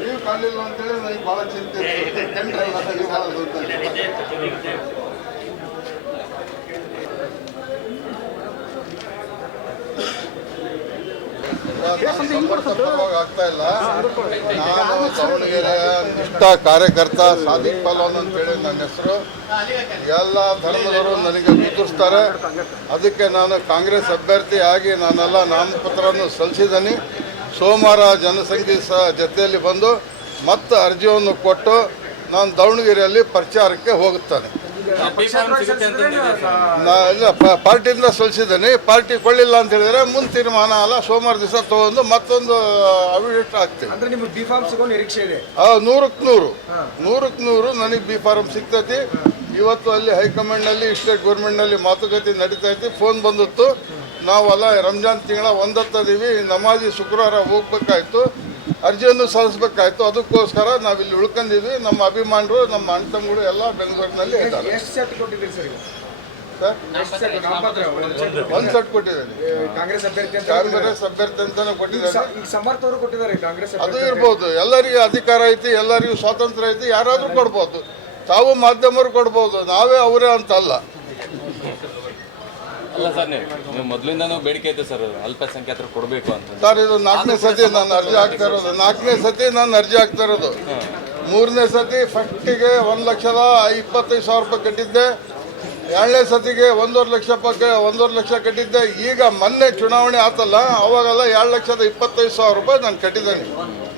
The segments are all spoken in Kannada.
ನೀವು ಕಾಣಲಿಲ್ಲ ಅಂತೇಳಿ ನನಗೆ ಭಾಳ ಚಿಂತೆ ಆಗ್ತಾ ಇಲ್ಲ. ನಾನು ದಾವಣಗೆರೆಯ ನಿಷ್ಠ ಕಾರ್ಯಕರ್ತ ಸಾದಿಕ್ ಪಾಲೋನ್ ಅಂತೇಳಿ ನನ್ನ ಹೆಸರು. ಎಲ್ಲ ಧರ್ಮದವರು ನನಗೆ ಗುರುತಿಸ್ತಾರೆ. ಅದಕ್ಕೆ ನಾನು ಕಾಂಗ್ರೆಸ್ ಅಭ್ಯರ್ಥಿಯಾಗಿ ನಾನೆಲ್ಲ ನಾಮಪತ್ರವನ್ನು ಸಲ್ಲಿಸಿದ್ದೀನಿ. ಸೋಮವಾರ ಜನಸಂಖ್ಯೆ ಜೊತೆಯಲ್ಲಿ ಬಂದು ಮತ್ತೆ ಅರ್ಜಿಯನ್ನು ಕೊಟ್ಟು ನಾನು ದಾವಣಗೆರೆಯಲ್ಲಿ ಪ್ರಚಾರಕ್ಕೆ ಹೋಗುತ್ತೇನೆ. ಇಲ್ಲ, ಪಾರ್ಟಿಯಿಂದ ಸಲ್ಲಿಸಿದ್ದೀನಿ. ಪಾರ್ಟಿ ಕೊಳ್ಳಿಲ್ಲ ಅಂತ ಹೇಳಿದ್ರೆ ಮುಂದೆ ತೀರ್ಮಾನ ಅಲ್ಲ, ಸೋಮವಾರ ದಿವಸ ತಗೊಂಡು ಮತ್ತೊಂದು ಅವಿಡೆಂಟ್ ಆಗ್ತೀವಿ. 100ಕ್ಕೆ 100 ನನಗೆ ಬಿ ಫಾರಂ ಸಿಗ್ತೈತಿ. ಇವತ್ತು ಅಲ್ಲಿ ಹೈಕಮಾಂಡ್ನಲ್ಲಿ ಸ್ಟೇಟ್ ಗೌರ್ಮೆಂಟ್ನಲ್ಲಿ ಮಾತುಕತೆ ನಡೀತಾ ಐತಿ. ಫೋನ್ ಬಂದಿತ್ತು, ನಾವೆಲ್ಲ ರಂಜಾನ್ ತಿಂಗಳ 1 ನಮಾಜಿ ಶುಕ್ರವಾರ ಹೋಗ್ಬೇಕಾಯ್ತು, ಅರ್ಜಿಯನ್ನು ಸಲ್ಲಿಸಬೇಕಾಯ್ತು. ಅದಕ್ಕೋಸ್ಕರ ನಾವಿಲ್ಲಿ ಉಳ್ಕೊಂಡಿದ್ವಿ. ನಮ್ಮ ಅಭಿಮಾನರು, ನಮ್ಮ ಅಣ್ಣ ತಮ್ಮಗಳು ಎಲ್ಲ ಬೆಂಗಳೂರಿನಲ್ಲಿ ಇದ್ದಾರೆ. ಒಂದು ಸೆಟ್ ಕೊಟ್ಟಿದ್ದೇನೆ. ಕಾಂಗ್ರೆಸ್ ಅಭ್ಯರ್ಥಿ ಅಂತಾನೆ ಕೊಟ್ಟಿದ್ದಾರೆ. ಅದು ಇರ್ಬೋದು. ಎಲ್ಲರಿಗೂ ಅಧಿಕಾರ ಐತಿ, ಎಲ್ಲರಿಗೂ ಸ್ವಾತಂತ್ರ್ಯ ಐತಿ. ಯಾರಾದ್ರೂ ಕೊಡ್ಬೋದು. ತಾವು ಮಾಧ್ಯಮರು ಕೊಡ್ಬೋದು, ನಾವೇ ಅವರೇ ಅಂತಲ್ಲ. ಅಲ್ಲ ಸರ್, ನೀವು ಮೊದಲಿಂದನೂ ಬೇಡಿಕೆ ಐತೆ ಸರ್, ಅಲ್ಪಸಂಖ್ಯಾತರು ಕೊಡಬೇಕು ಅಂತ. ಸರ್, ಇದು 4ನೇ ಸತಿ ನಾನು ಅರ್ಜಿ ಆಗ್ತಾ ಇರೋದು. 4ನೇ ಸತಿ ನಾನು ಅರ್ಜಿ ಆಗ್ತಾ ಇರೋದು. 3ನೇ ಸತಿ ಫಸ್ಟಿಗೆ 1,25,000 ರೂಪಾಯಿ ಕಟ್ಟಿದ್ದೆ. 2ನೇ ಸತಿಗೆ 1,25,000 ಲಕ್ಷ ಕಟ್ಟಿದ್ದೆ. ಈಗ ಮೊನ್ನೆ ಚುನಾವಣೆ ಆತಲ್ಲ, ಅವಾಗೆಲ್ಲ 2,25,000 ರೂಪಾಯಿ ನಾನು ಕಟ್ಟಿದ್ದೇನೆ.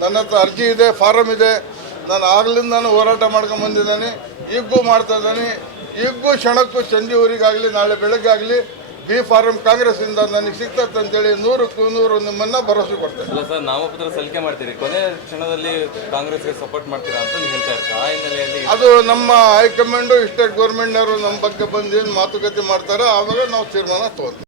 ನನ್ನ ಹತ್ರ ಅರ್ಜಿ ಇದೆ, ಫಾರಮ್ ಇದೆ. ನಾನು ಆಗ್ಲಿಂದ ಹೋರಾಟ ಮಾಡ್ಕೊಂಡು ಬಂದಿದ್ದೇನೆ, ಈಗೂ ಮಾಡ್ತಾ ಇದ್ದೇನೆ. ಈಗೂ ಕ್ಷಣಕ್ಕೂ ಸಂಜೆ ಊರಿಗಾಗಲಿ ನಾಳೆ ಬೆಳಗ್ಗೆ ಆಗಲಿ ಬಿ ಫಾರಂ ಕಾಂಗ್ರೆಸ್ಸಿಂದ ನನಗೆ ಸಿಗ್ತದೆ ಅಂತೇಳಿ 100ಕ್ಕೆ 100 ನಿಮ್ಮನ್ನು ಭರವಸೆ ಕೊಡ್ತೇನೆ. ಅಲ್ಲ ಸರ್, ನಾಮಪತ್ರ ಸಲ್ಲಿಕೆ ಮಾಡ್ತೀರಿ, ಕೊನೆ ಕ್ಷಣದಲ್ಲಿ ಕಾಂಗ್ರೆಸ್ಗೆ ಸಪೋರ್ಟ್ ಮಾಡ್ತೀರಾ ಅಂತ ಹೇಳ್ತಾ ಇರ್ತಾರೆ. ಆ ಹಿನ್ನೆಲೆಯಲ್ಲಿ ಅದು ನಮ್ಮ ಹೈಕಮಾಂಡು ಸ್ಟೇಟ್ ಗೌರ್ಮೆಂಟ್ನವರು ನಮ್ಮ ಬಗ್ಗೆ ಬಂದು ಏನು ಮಾತುಕತೆ ಮಾಡ್ತಾರೆ, ಆವಾಗ ನಾವು ತೀರ್ಮಾನ ತಗೋತೀವಿ.